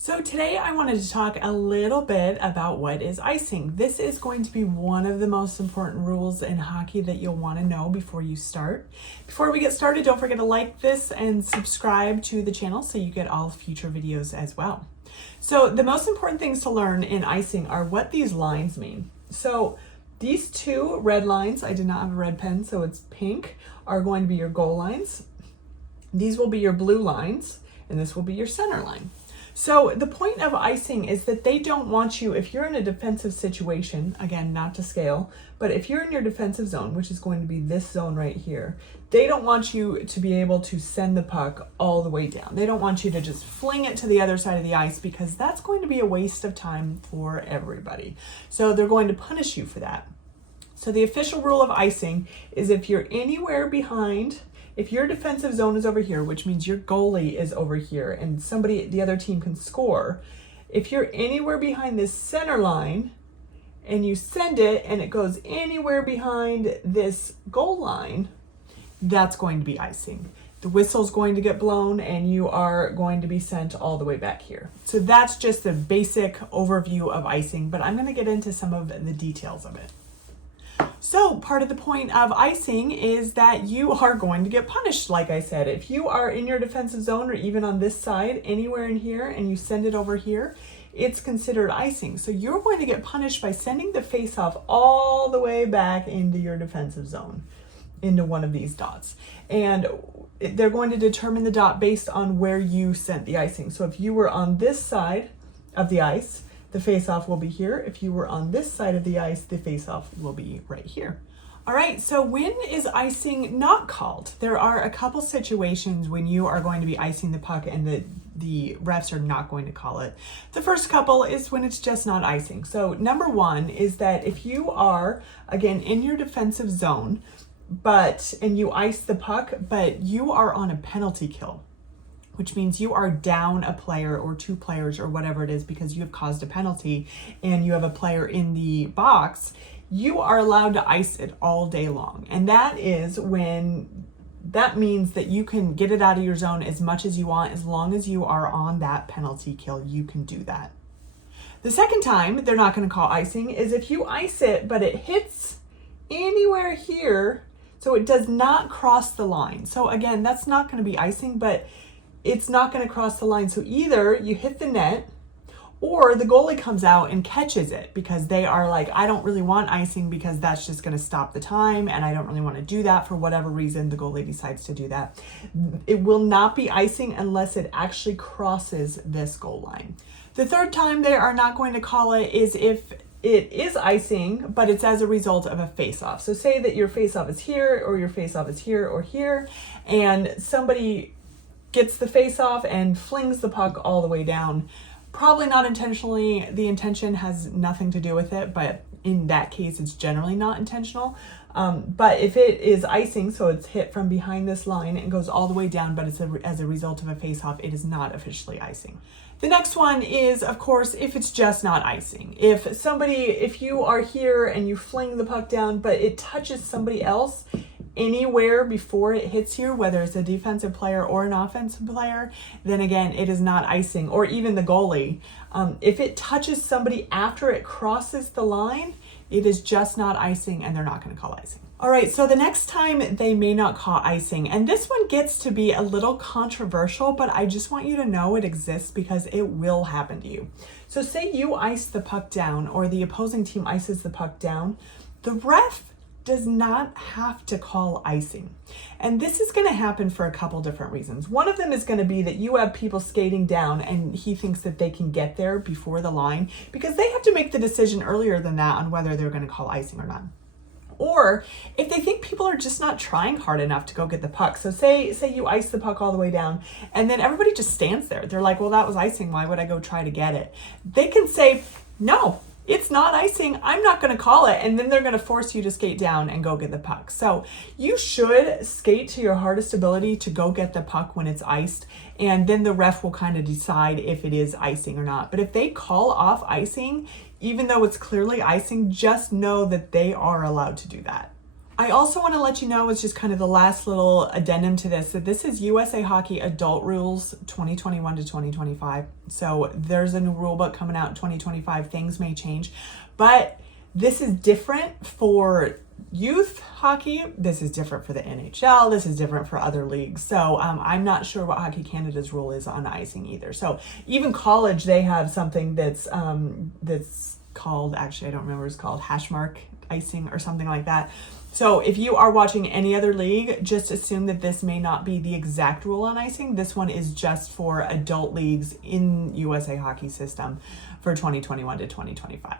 So today I wanted to talk a little bit about what is icing. This is going to be one of the most important rules in hockey that you'll want to know before you start. Before we get started, don't forget to like this and subscribe to the channel so you get all future videos as well. So the most important things to learn in icing are what these lines mean. So these two red lines, I did not have a red pen, so it's pink, are going to be your goal lines. These will be your blue lines, and this will be your center line. So the point of icing is that they don't want you, if you're in a defensive situation, again, not to scale, but if you're in your defensive zone, which is going to be this zone right here, they don't want you to be able to send the puck all the way down. They don't want you to just fling it to the other side of the ice because that's going to be a waste of time for everybody. So they're going to punish you for that. So the official rule of icing is if you're anywhere behind, if your defensive zone is over here, which means your goalie is over here and the other team can score, if you're anywhere behind this center line and you send it and it goes anywhere behind this goal line, that's going to be icing. The whistle's going to get blown and you are going to be sent all the way back here. So that's just the basic overview of icing, but I'm going to get into some of the details of it. So part of the point of icing is that you are going to get punished, like I said. If you are in your defensive zone or even on this side, anywhere in here, and you send it over here, it's considered icing. So you're going to get punished by sending the faceoff all the way back into your defensive zone, into one of these dots. And they're going to determine the dot based on where you sent the icing. So if you were on this side of the ice, the face-off will be here. If you were on this side of the ice, the face-off will be right here. All right, so when is icing not called? There are a couple situations when you are going to be icing the puck and the refs are not going to call it. The first couple is when it's just not icing. So number one is that if you are, again, in your defensive zone, and you ice the puck, but you are on a penalty kill, which means you are down a player or two players or whatever it is because you have caused a penalty and you have a player in the box, you are allowed to ice it all day long. And that means that you can get it out of your zone as much as you want. As long as you are on that penalty kill, you can do that. The second time they're not going to call icing is if you ice it, but it hits anywhere here, so it does not cross the line. So again, that's not going to be icing, but it's not going to cross the line. So either you hit the net or the goalie comes out and catches it because they are like, I don't really want icing because that's just going to stop the time and I don't really want to do that for whatever reason the goalie decides to do that. It will not be icing unless it actually crosses this goal line. The third time they are not going to call it is if it is icing, but it's as a result of a face-off. So say that your face-off is here or your face-off is here or here and somebody gets the face off and flings the puck all the way down. Probably not intentionally. The intention has nothing to do with it, but in that case, it's generally not intentional. But if it is icing, so it's hit from behind this line and goes all the way down, but it's as a result of a face off, it is not officially icing. The next one is, of course, if it's just not icing. If you are here and you fling the puck down, but it touches somebody else anywhere before it hits you, whether it's a defensive player or an offensive player, then again, it is not icing, or even the goalie. If it touches somebody after it crosses the line, it is just not icing and they're not going to call icing. All right, so the next time they may not call icing, and this one gets to be a little controversial, but I just want you to know it exists because it will happen to you. So say you ice the puck down or the opposing team ices the puck down, the ref does not have to call icing. And this is going to happen for a couple different reasons. One of them is going to be that you have people skating down and he thinks that they can get there before the line because they have to make the decision earlier than that on whether they're going to call icing or not. Or if they think people are just not trying hard enough to go get the puck. So say you ice the puck all the way down and then everybody just stands there. They're like, well, that was icing. Why would I go try to get it? They can say, no, it's not icing, I'm not going to call it, and then they're going to force you to skate down and go get the puck. So you should skate to your hardest ability to go get the puck when it's iced, and then the ref will kind of decide if it is icing or not. But if they call off icing, even though it's clearly icing, just know that they are allowed to do that. I also want to let you know, it's just kind of the last little addendum to this, that this is USA Hockey Adult Rules 2021 to 2025. So there's a new rule book coming out in 2025. Things may change, but this is different for youth hockey. This is different for the NHL. This is different for other leagues. So I'm not sure what Hockey Canada's rule is on icing either. So even college, they have something that's called, actually I don't remember what it's called, hash mark icing or something like that. So if you are watching any other league, just assume that this may not be the exact rule on icing. This one is just for adult leagues in USA Hockey system for 2021 to 2025.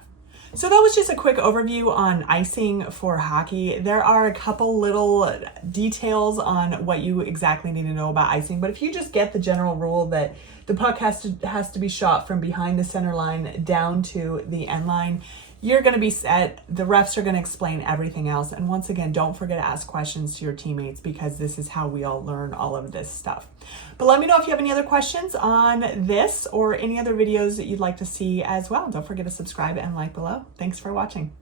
So that was just a quick overview on icing for hockey. There are a couple little details on what you exactly need to know about icing, but if you just get the general rule that the puck has to be shot from behind the center line down to the end line, you're going to be set. The refs are going to explain everything else. And once again, don't forget to ask questions to your teammates, because this is how we all learn all of this stuff. But let me know if you have any other questions on this or any other videos that you'd like to see as well. Don't forget to subscribe and like below. Thanks for watching.